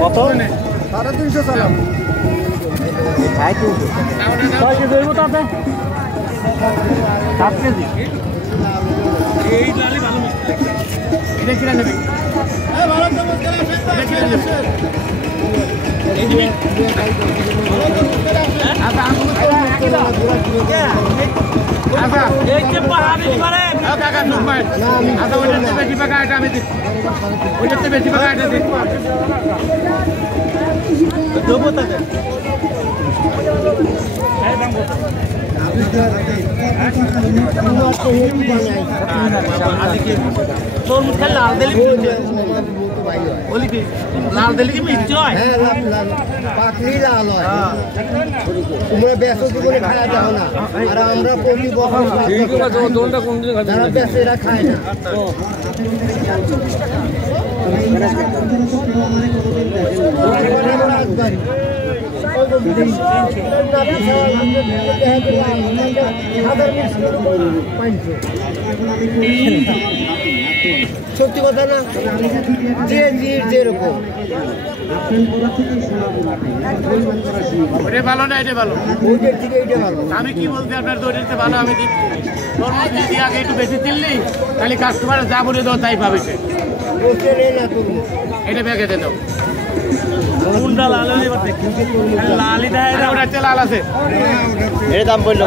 কত? 350 চালাম। 6 কেজি হইব তাতে? 7 কেজি। এই লালি ভালো মিষ্টি লাগছে। এটা কিরা নেবে? ভালো তো মস্ত আছে। এটা কিরা নেবে? এই দিবি? আচ্ছা আমগুলো তো রাখি দাও। আচ্ছা এই যে পাহাড়ে দিবারে। কাকা তোমার। আচ্ছা ওইটাতে বেশি টাকা এটা আমি দিই। ওইটাতে বেশি টাকা এটা দিই। দেবো তাতে। এই দাম কত? তোর মুখে লাল দিলি বলি কি লাল দিলি কি মিষ্টি হয়? হ্যাঁ লাল পাকলি লাল হয়। তোমরা বেসো কি করে খাওয়া দাও না? আর আমরা প্রতি বছর যারা বেসে এরা খায় না। সত্যি কথা না যে যেরকম ভালো না এটা ভালো আমি কি বলছি আপনার দৌড়িতে ভালো আমি দিচ্ছি আগে একটু বেশি দিল্লি তাহলে কাস্টমার যা বলে দাও তাই পাবে সে এটা ব্যাগে দাও কোনটা লাল লালিটা ওটা হচ্ছে লাল আছে এর দাম পড়লো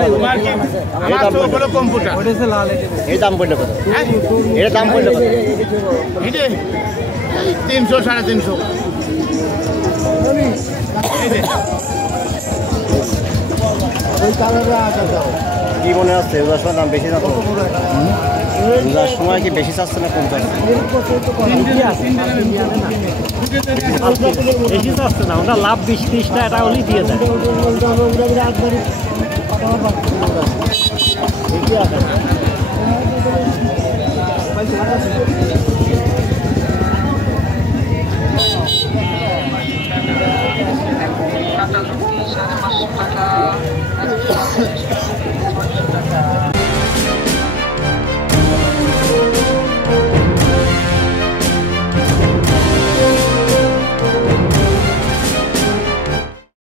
কত কম্পিউটার এর দাম পড়লো কত? এর দাম পড়লো কত? এটা 300 350 কি মনে হচ্ছে ওদের সময় দাম বেশি না তো? ওদের সময় কি বেশি চাচ্ছে না কম চাচ্ছে? বেশি চাচ্ছে না, ওরা লাভ 20-30টা এটা হলেই দিয়ে দেয়। টাকা